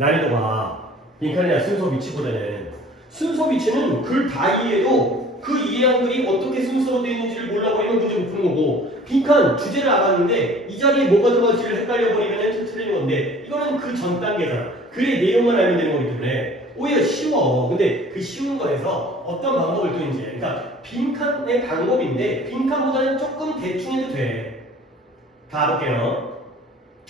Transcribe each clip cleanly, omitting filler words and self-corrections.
난이도가 빈칸이나 순서 위치보다는 순서 위치는 글 다 이해해도 그 이해한 글이 어떻게 순서로 되어 있는지를 몰라버리면 문제 못 푸는 거고, 빈칸 주제를 알았는데 이 자리에 뭐가 들어갈지를 헷갈려버리면 틀리는 건데, 이거는 그 전 단계잖아. 글의 내용만 알면 되는 거기 때문에 오히려 쉬워. 근데 그 쉬운 거에서 어떤 방법을 또 이제, 그러니까 빈칸의 방법인데 빈칸보다는 조금 대충 해도 돼. 가볼게요.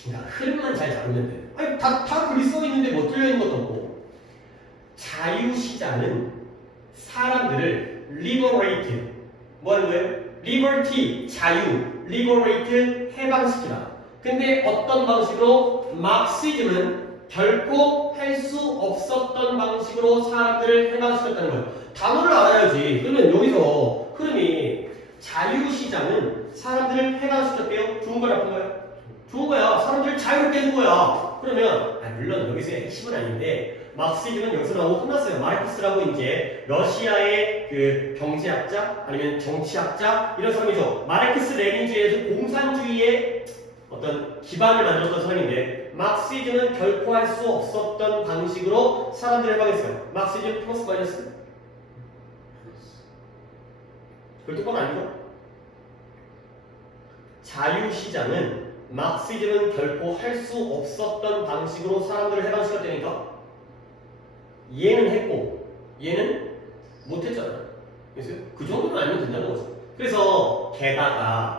그러니까 흐름만 잘 잡으면 돼. 아니 다 글이 써 있는데 뭐 뚫려 있는 것도 없고. 자유시장은 사람들을 liberate, 뭐 하는 거예요? liberty, 자유, liberate, 해방시키다. 근데 어떤 방식으로? 마르크시즘은 결코 할 수 없었던 방식으로 사람들을 해방시켰다는 거예요. 단어를 알아야지. 그러면 여기서 흐름이 자유시장은 사람들을 해방시켰대요. 좋은 거야, 나쁜 거야? 좋은 거야. 사람들을 자유롭게 해준 거야. 그러면 물론 여기서의 핵심은 아닌데 마르크시즘은 여기서 나오고 끝났어요. 마르크스라고 이제 러시아의 그 경제학자 아니면 정치학자 이런 사람이죠. 마르크스 레닌주의에서 공산주의의 어떤 기반을 만들었던 사람인데, 마르크시즘은 결코 할 수 없었던 방식으로 사람들을 해방했어요. 마르크시즘 플러스 마이너스? 그걸 똑바로 아니죠? 자유시장은 마르크시즘은 결코 할 수 없었던 방식으로 사람들을 해방시켰다니까? 얘는 했고 얘는 못했잖아. 그래서 그 정도는 알면 된다는 거죠. 그래서 게다가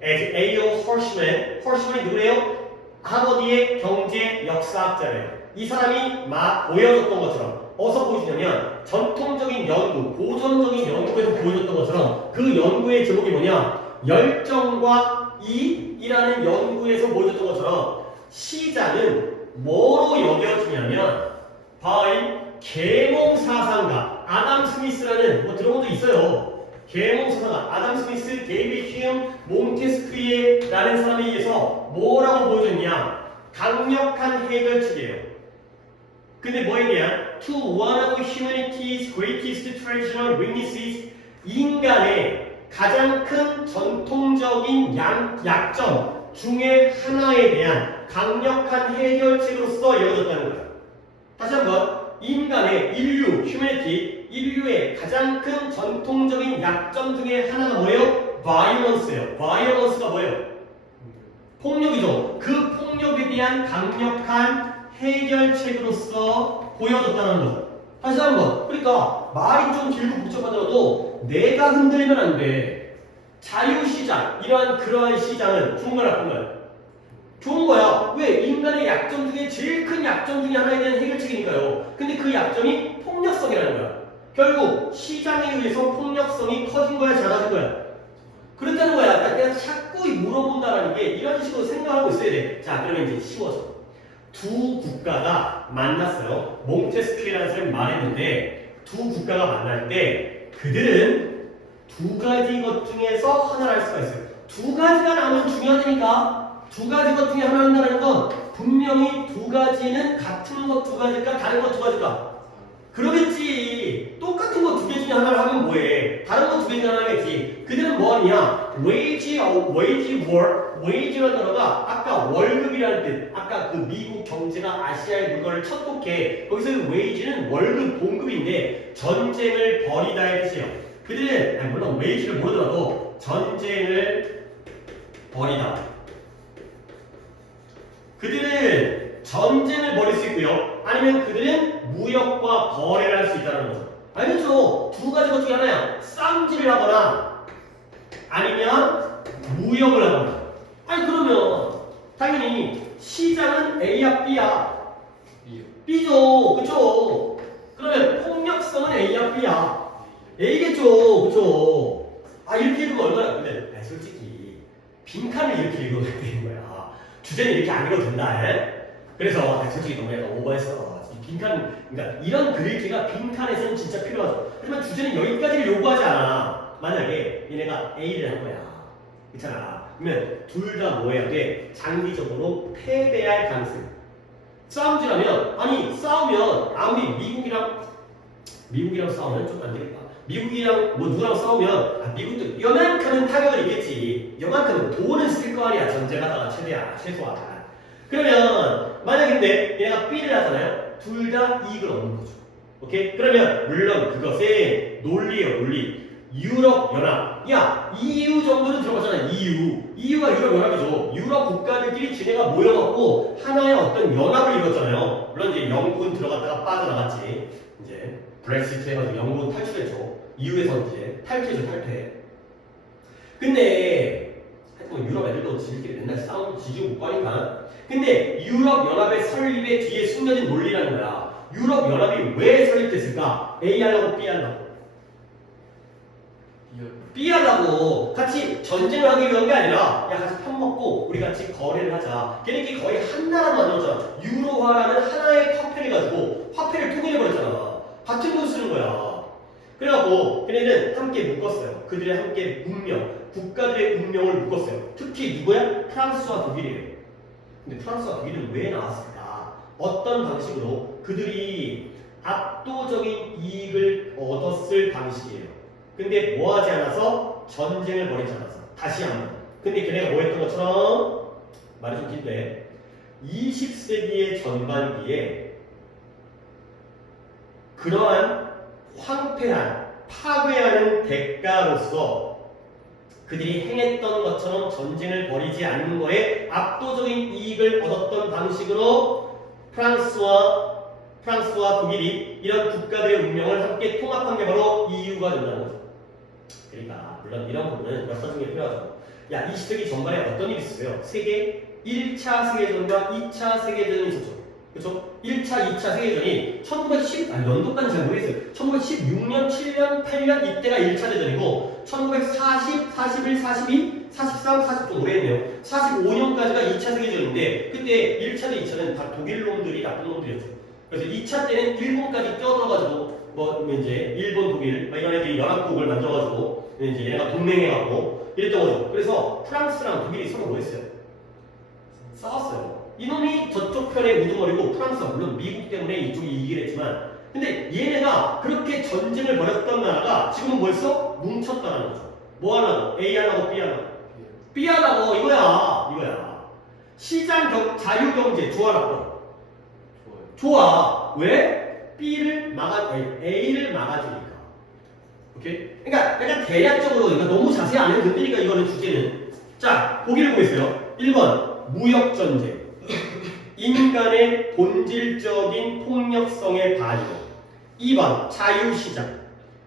as A.O. 헐시맨이 누구래요? 하버드의 경제 역사학자래요. 이 사람이 막 보여줬던 것처럼, 어디서 보여주냐면 전통적인 연구, 고전적인 연구에서 보여줬던 것처럼, 그 연구의 제목이 뭐냐? 열정과 이라는 연구에서 보여줬던 것처럼 시장은 뭐로 여겨지냐면 by 계몽사상가 아담 스미스라는, 뭐 들어본 적 있어요. 계몽사상가 아담 스미스, 데이비드 휴엄, 몽테스퀴에라는 사람에 의해서 뭐라고 보여줬냐? 강력한 해결책이에요. 근데 뭐에 대한? To one of humanity's greatest traditional weaknesses, 인간의 가장 큰 전통적인 약점 중에 하나에 대한 강력한 해결책으로서 여겨졌다는 거예요. 다시 한번, 인간의 인류의 가장 큰 전통적인 약점 중에 하나가 뭐예요? violence예요. violence가 뭐예요? 폭력이죠. 그 폭력에 대한 강력한 해결책으로서 보여줬다는 거죠. 다시 한번, 그러니까 말이 좀 길고 복잡하더라도 내가 흔들리면 안 돼. 자유시장, 그러한 시장은 좋은 거야, 나쁜 거야? 좋은 거야. 왜? 인간의 약점 중에 제일 큰 약점 중에 하나에 대한 해결책이니까요. 근데 그 약점이 폭력성이라는 거야. 결국 시장에 의해서 폭력성이 커진 거야, 작아진 거야? 그렇다는 거야. 그러니까 내가 자꾸 물어본다라는 게 이런 식으로 생각하고 있어야 돼. 자, 그러면 이제 쉬워져. 두 국가가 만났어요. 몽테스퀴에라는 사람이 말했는데, 두 국가가 만날 때 그들은 두 가지 것 중에서 하나를 할 수가 있어요. 두 가지가 나오면 중요하다니까. 두 가지 것 중에 하나 한다는 건 분명히 두 가지는 같은 것 두 가지일까? 다른 것 두 가지일까? 그러겠지. 똑같은 거 두 개 중에 하나를 하면 뭐해? 다른 거 두 개 중에 하나 하겠지. 그들은 뭐 하냐? wage라는 단어가 아까 월급이라는 뜻, 아까 그 미국 경제가 아시아의 물건을 첫독해. 거기서 그 wage는 월급, 봉급인데 전쟁을 벌이다의 뜻이에요. 그들은, 물론 wage를 모르더라도 전쟁을 벌이다. 그들은 전쟁을 벌일 수 있고요. 아니면 그들은 무역과 거래를 할 수 있다는 거죠. 알겠죠? 두 가지 것 중에 하나야. 쌈질을 하거나 아니면 무역을 하거나. 아니 그러면 당연히 시장은 A야 B야? B죠. 그쵸? 그러면 폭력성은 A야 B야? A겠죠. 그쵸? 이렇게 읽으면 얼마나, 근데 솔직히 빈칸을 이렇게 읽어야 되는 거야. 주제는 이렇게 안 읽어도 된다. 그래서 솔직히 너무 약간 오버했어. 빈칸, 그러니까 이런 글 읽기가 빈칸에서는 진짜 필요하죠. 하지만 주제는 여기까지를 요구하지 않아. 만약에 얘네가 A를 한 거야. 그렇잖아. 그러면 둘 다 뭐 해야 돼? 장기적으로 패배할 가능성이. 싸움질하면, 싸우면 아무리 미국이랑 싸우면 좀 안 되겠다. 미국이랑 뭐 누구랑 싸우면 미국도 요만큼은 타격을 입겠지. 요만큼은 돈은 쓸 거 아니야. 전쟁하다가 최소한. 그러면 만약 근데 얘네가 B를 하잖아요. 둘 다 이익을 얻는 거죠. 오케이? 그러면 물론 그것의 논리예요, 논리. 유럽 연합. 야, EU 정도는 들어가잖아. EU가 유럽 연합이죠. 유럽 국가들끼리 지네가 모여갖고 하나의 어떤 연합을 이뤘잖아요. 물론 이제 영국은 들어갔다가 빠져나갔지. 이제 브렉시트 해가지고 영국은 탈출했죠. EU에서 이제 탈퇴죠, 탈퇴. 근데 하여튼 유럽 애들도 지들끼리 맨날 싸우고 지지고 못 가니까. 근데 유럽 연합의 설립의 뒤에 숨겨진 논리라는 거야. 유럽 연합이 왜 설립됐을까? A 하려고 B 하려고. B 하려고 같이 전쟁을 하기 위한 게 아니라 야 같이 편 먹고 우리 같이 거래를 하자. 걔네끼리 거의 한 나라 만들었잖아. 유로화라는 하나의 화폐를 가지고 화폐를 통일해버렸잖아. 같은 돈 쓰는 거야. 그래갖고 걔네는 함께 묶었어요. 그들의 함께 운명, 국가들의 운명을 묶었어요. 특히 누구야? 프랑스와 독일이에요. 근데 프랑스와 독일은 왜 나왔을까? 어떤 방식으로 그들이 압도적인 이익을 얻었을 방식이에요. 근데 뭐 하지 않아서? 전쟁을 벌이지 않아서. 다시 한번. 근데 걔네가 뭐 했던 것처럼 말이 좀 긴데 20세기의 전반기에 그러한 황폐한 파괴하는 대가로서 그들이 행했던 것처럼 전쟁을 벌이지 않는 거에 압도적인 이익을 얻었던 방식으로 프랑스와 독일이 이런 국가들의 운명을 함께 통합한 게 바로 EU가 된다는 거죠. 그러니까 물론 이런 부분은 역사 중에 필요하죠. 야, 20세기 전반에 어떤 일이 있었어요? 1차 세계대전과 2차 세계대전이 있었죠. 그렇죠? 1차, 2차 세계대전이 1910, 연도까지 잘 모르겠어요. 1916년, 7년, 8년 이때가 1차 대전이고 1940, 41, 42, 43, 40도 오래했네요. 45년까지가 2차 세계대전인데 그때 1차 대 2차는 다 독일 놈들이 나쁜 놈들이었죠. 그래서 2차 때는 일본까지 뛰어들어가지고 뭐 이제 일본, 독일 이런 애들이 연합국을 만들어가지고 이제 얘네가 동맹해갖고 이랬던 거죠. 그래서 프랑스랑 독일이 서로 뭐 했어요? 싸웠어요. 이놈이 저쪽 편에 우두머리고 프랑스가 물론 미국 때문에 이쪽이 이기긴 했지만 근데 얘네가 그렇게 전쟁을 벌였던 나라가 지금은 뭐였어? 뭉쳤다는 거죠. 뭐 하려고? A 하려고 B 하려고? B 하려고 이거야. 시장 자유경제 좋아라고. 좋아. 왜? A를 막아주니까. 오케이? 그러니까 약간 대략적으로 이거 너무 자세히 안 해도 되니까 이거는 주제는. 자, 보기를 보겠어요. 1번 무역전쟁. 인간의 본질적인 폭력성의 발휘. 2번 자유시장.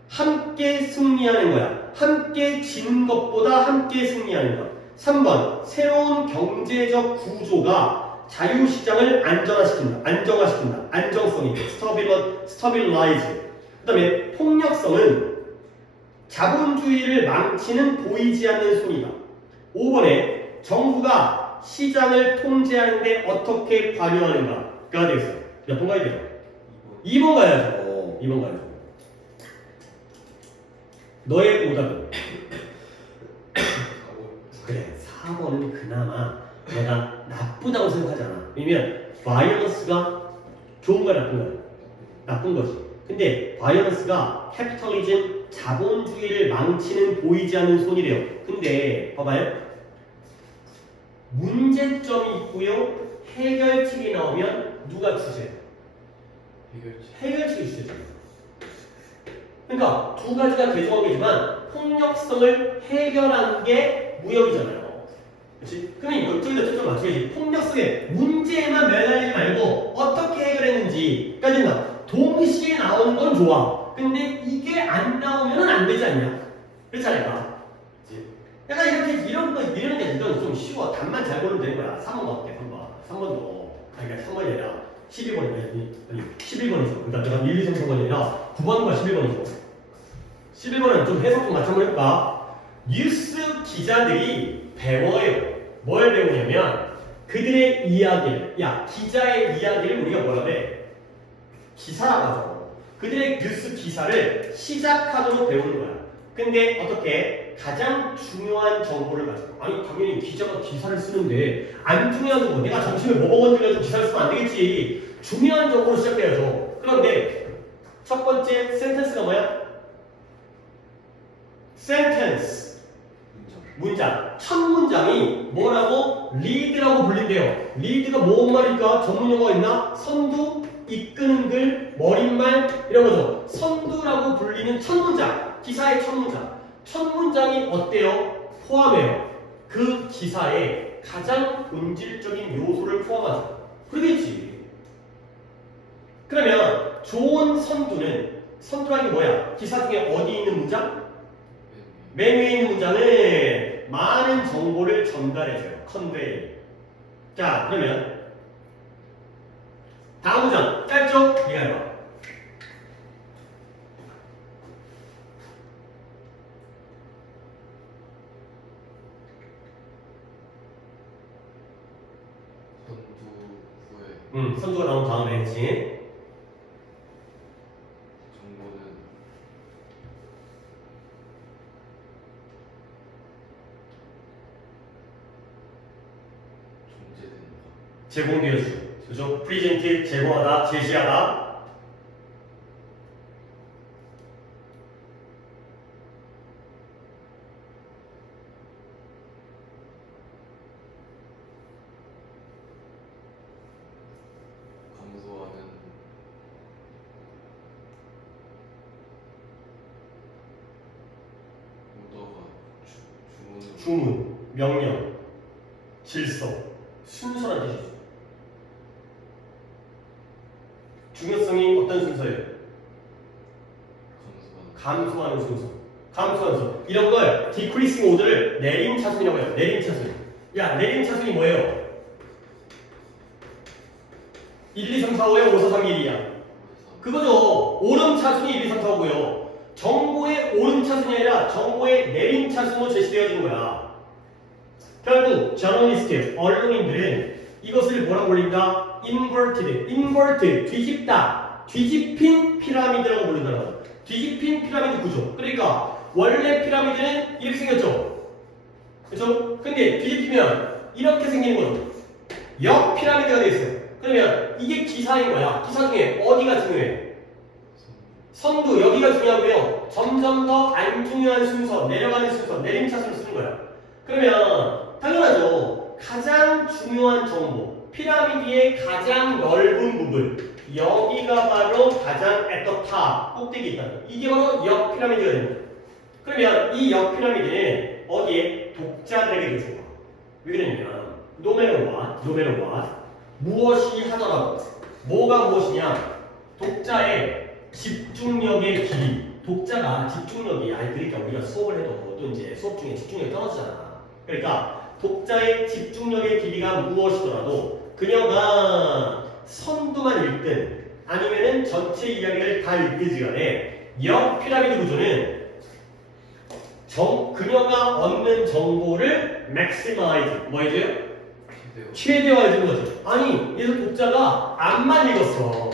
함께 승리하는 거야. 함께 지는 것보다 함께 승리하는 것. 3번 새로운 경제적 구조가 자유시장을 안정화시킨다. 안정성이 stabilize. 그 다음에 폭력성은 자본주의를 망치는 보이지 않는 손이다. 5번에 정부가 시장을 통제하는데 어떻게 관여하는가가 되겠어요. 몇 번 가야 돼요? 2번 가야죠. 2번 가야죠. 너의 오답은? 그래, 4번은 그나마 내가 나쁘다고 생각하잖아. 왜냐면 바이오런스가 좋은 거야, 나쁜 거야? 나쁜 거지. 근데 바이오런스가 캐피털리즘, 자본주의를 망치는 보이지 않는 손이래요. 근데 봐봐요. 문제점이 있고요. 해결책이 나오면 누가 주제예요? 해결책이 주제죠. 그러니까 두 가지가 개종한 게지만 폭력성을 해결한 게 무역이잖아요. 그렇지? 그럼 이쪽에다 초점 맞춰야지. 폭력성의 문제에만 매달리지 말고 어떻게 해결했는지까지 나. 동시에 나오는 건 좋아. 근데 이게 안 나오면 안 되지 않냐? 그렇지 않을까? 약간 이런 게 이건 좀 쉬워. 답만 잘 고르면 되는 거야. 3번 어때? 3번도. 그러니까 3번이 아니라 12번이네. 아니 11번이죠. 그러니까 내가 1, 2, 3, 4번이 아니라 9번과 11번이죠. 11번은 좀 해석 좀 맞춰 볼까? 뉴스 기자들이 배워요. 뭘 배우냐면 그들의 이야기를, 기자의 이야기를 우리가 뭐라 그래? 기사라고 하죠. 그들의 뉴스 기사를 시작하도록 배우는 거야. 근데 어떻게? 가장 중요한 정보를 가지고. 아니 당연히 기자가 기사를 쓰는데 안 중요한 정보, 내가 점심에 뭐 먹었는지 가지고 기사를 쓰면 안 되겠지. 중요한 정보로 시작해야죠. 그런데 첫 번째 센텐스가 뭐야? 센텐스. 문장, 첫 문장이 뭐라고? 리드라고 불린대요. 리드가 뭔 말일까? 전문 용어가 있나? 선두, 이끄는 글, 머릿말 이런 거죠. 선두라고 불리는 첫 문장, 기사의 첫 문장. 첫 문장이 어때요? 포함해요. 그 기사의 가장 본질적인 요소를 포함하죠. 그러겠지. 그러면 좋은 선두라는 게 뭐야? 기사 중에 어디 있는 문장? 맨 위에 있는 문장은 많은 정보를 전달해줘요. 컨베이. 자, 그러면 다음 문장 짧죠? 네가 해봐. 선두가 나온 다음에 했지. 정보는 존재된다. 제공되어주죠. 그죠? 프리젠트, 제공하다, 제시하다. 감소하는 오더가 주문으로 주문, 명령, 질서, 순서란 뜻이죠. 중요성이 어떤 순서예요? 감소하는 순서. 감소하는 순서. 이런 걸 decreasing order를 내림차순이라고 해요. 내림차순. 야, 내림차순이 뭐예요? 1, 2, 3, 4, 5에 5, 4, 3, 2, 1이야. 그거죠. 오름차순이 1, 2, 3, 4, 5고요. 정보의 오름차순이 아니라 정보의 내림차순으로 제시되어진 거야. 결국 저널리스트, 언론인들은 이것을 뭐라고 불린다? 인버트, 뒤집다, 뒤집힌 피라미드라고 부른다는 거죠. 뒤집힌 피라미드 구조. 그러니까 원래 피라미드는 이렇게 생겼죠. 그렇죠? 근데 뒤집히면 이렇게 생기는 거죠. 역 피라미드가 되어 있어요. 그러면 이게 기사인 거야. 기사 중에 어디가 중요해? 선두, 여기가 중요하고요. 점점 더 안 중요한 순서, 내려가는 순서, 내림차순을 쓰는 거야. 그러면 당연하죠. 가장 중요한 정보, 피라미드의 가장 넓은 부분, 여기가 바로 가장 at the top, 꼭대기 있다. 이게 바로 역 피라미드가 됩니다. 그러면 이 역 피라미드는 어디에? 독자들에게 좋아. 왜 그러냐면 no matter what, 무엇이 하더라도 뭐가 무엇이냐? 독자의 집중력의 길이. 독자가 집중력이 아니 그러니까 우리가 수업을 해도 또 이제 수업 중에 집중력이 떨어지잖아. 그러니까 독자의 집중력의 길이가 무엇이더라도 그녀가 선두만 읽든 아니면은 전체 이야기를 다 읽든지 간에 역 피라미드 구조는 그녀가 얻는 정보를 maximize, 뭐 해줘요? 최대화해주는 거죠. 아니, 예를 들어 독자가 안만 읽었어.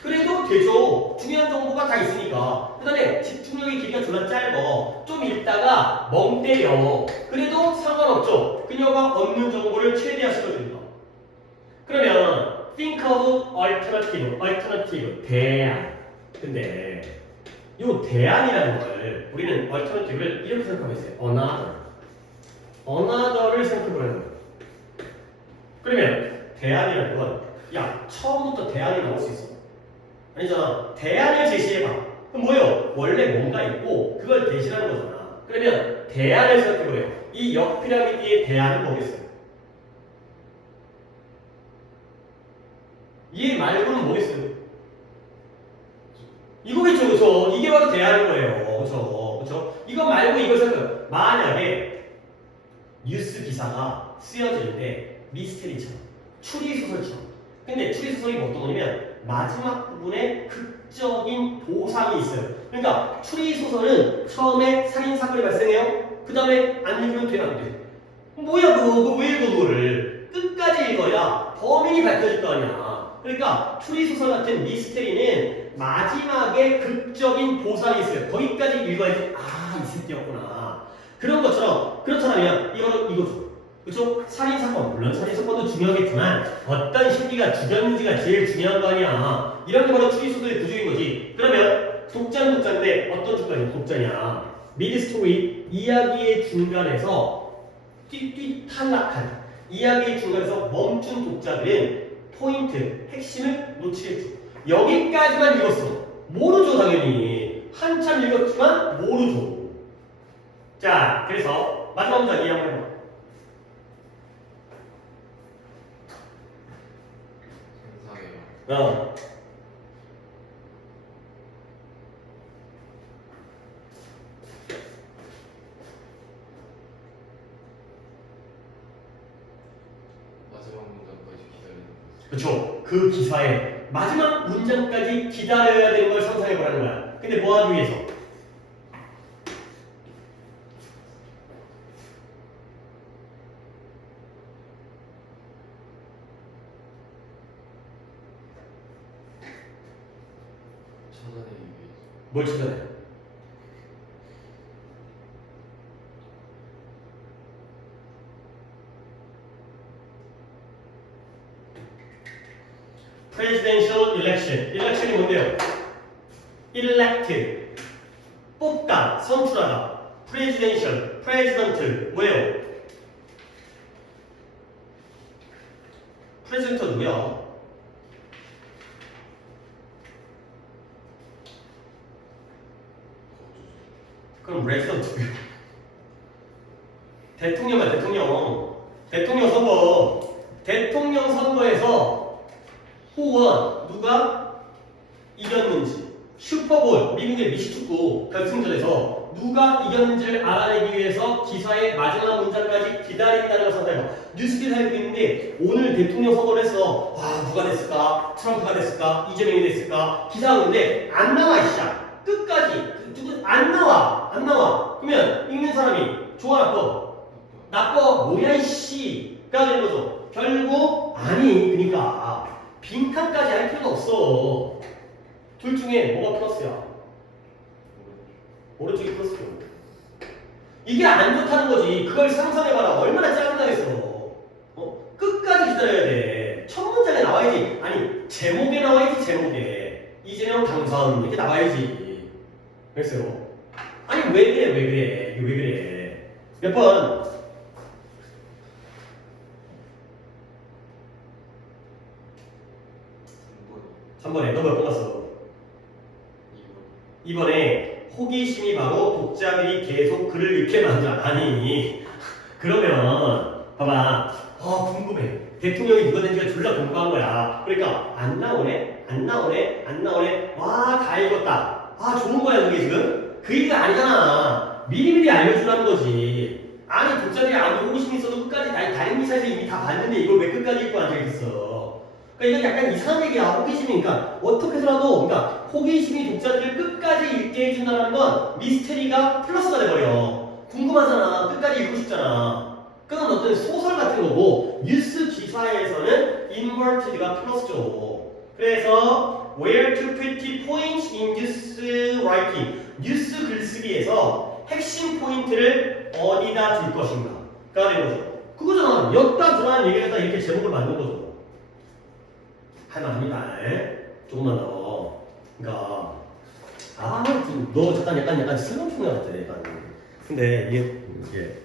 그래도 되죠. 중요한 정보가 다 있으니까. 그 다음에 집중력의 길이가 졸라 짧아. 좀 읽다가 멍 때려. 그래도 상관없죠. 그녀가 얻는 정보를 최대화시켜준다. 그러면 think of alternative, 대안. 근데 이 대안이라는 걸 우리는 alternative를 이렇게 생각하고 있어요. another를 생각해보라는 거예요. 그러면 대안이라는 건 야, 처음부터 대안이 나올 수 있어. 아니잖아. 대안을 제시해봐. 그럼 뭐예요? 원래 뭔가 있고 그걸 대신하는 거잖아. 그러면 대안을 생각해보래요. 이 역 피라미드의 대안은 뭐겠어요? 이 말고는 뭐겠어요? 이거겠죠, 그쵸? 이게 바로 대안인 거예요. 그쵸? 이거 말고 이걸 생각해요. 만약에 뉴스 기사가 쓰여질 때 미스테리처럼, 추리소설처럼. 근데 추리소설이 뭐 어떤 거냐면 마지막 부분에 극적인 보상이 있어요. 그러니까 추리소설은 처음에 살인사건이 발생해요. 그 다음에 안 읽으면 돼, 안 돼? 뭐야 그거 왜 읽어 그거를? 끝까지 읽어야 범인이 밝혀질 거 아니야. 그러니까 추리소설 같은 미스테리는 마지막에 극적인 보상이 있어요. 거기까지 읽어야지 이 새끼였구나. 그런 것처럼 그렇다면 이거죠. 그렇죠? 살인사건, 물론 살인사건도 중요하겠지만 어떤 심리가 죽였는지가 제일 중요한 거 아니야. 이런 게 바로 추리소설의 구조인 거지. 그러면 독자는 독자인데 어떤 독자냐? 미드 스토리, 이야기의 중간에서 탈락한 이야기 중간에서 멈춘 독자들은 포인트, 핵심을 놓치겠죠. 여기까지만 읽었어. 모르죠, 당연히. 한참 읽었지만 모르죠. 자, 그래서 마지막 문장 이해 한번 해봐. 상상해요. 마지막 문장까지 기다리는 거지. 그렇죠. 그 기사의 마지막 문장까지 기다려야 되는 걸 상상해 보라는 거야. 근데 뭐 하기 위해서? 찾아내기 위해서. 뭘 찾아내? Presidential election. election이 뭔데요? elect. 뽑다, 선출하다. presidential, president를 뭐예요? 프레젠터 누구야? 그럼 레지던트 대통령이야 대통령. 대통령 선거. 대통령 선거에서 후원 누가 이겼는지 슈퍼볼 미국의 미식축구 결승전에서 누가 이겼는지를 알아내기 위해서 기사의 마지막 문장까지 기다린다는 걸 상상해봐. 뉴스 기사에 보고 있는데 오늘 대통령 선거를 했어. 와 누가 됐을까? 트럼프가 됐을까? 이재명이 됐을까? 기사가 오는데 안 나와 이씨야. 끝까지 누구 안 나와. 안 나와. 그러면 읽는 사람이 좋아 나빠? 나빠 뭐야 이씨가 되는 거죠. 결국 아니 그러니까 빈칸까지 할 필요가 없어. 둘 중에 뭐가 플러스야? 오른쪽이 플러스죠. 이게 안 좋다는 거지. 그걸 상상해봐라. 얼마나 짜증나겠어. 끝까지 기다려야 돼. 첫 문장에 나와야지. 아니 제목에 나와야지. 제목에 이재명 당선 이렇게 나와야지. 그랬어요. 아니 왜 그래 왜 그래 이게 왜 그래. 몇 번? 3번에 너 몇 번 갔어? 2번에 호기심이 바로 독자들이 계속 글을 읽게 만들어. 아니 그러면 봐봐. 궁금해. 대통령이 누가 된지가 졸라 궁금한 거야. 그러니까 안 나오네 안 나오네 안 나오네. 와 다 읽었다. 좋은 거야 그게 지금? 그 얘기가 아니잖아. 미리미리 알려주라는 거지. 아니 독자들이 아무리 호기심이 있어도 끝까지 다른 기사에서 이미 다 봤는데 이걸 왜 끝까지 읽고 앉아있어. 그러니까 이건 약간 이상한 얘기야. 호기심이. 그러니까 어떻게 해서라도 그러니까 호기심이 독자들을 끝까지 읽게 해준다는 건 미스테리가 플러스가 돼버려. 궁금하잖아. 끝까지 읽고 싶잖아. 그건 어떤 소설 같은 거고 뉴스 기사에서는 inverted가 플러스죠. 그래서 where to put points in news writing. 뉴스 글쓰기에서 핵심 포인트를 어디다 둘 것인가가 되는 거죠. 그거잖아. 였다 두라는 얘기를 갖다 이렇게 제목을 만든 거죠. 할만합니다. 조금만 더. 그러니까 너 약간 슬럼프 같아. 약간. 근데 이게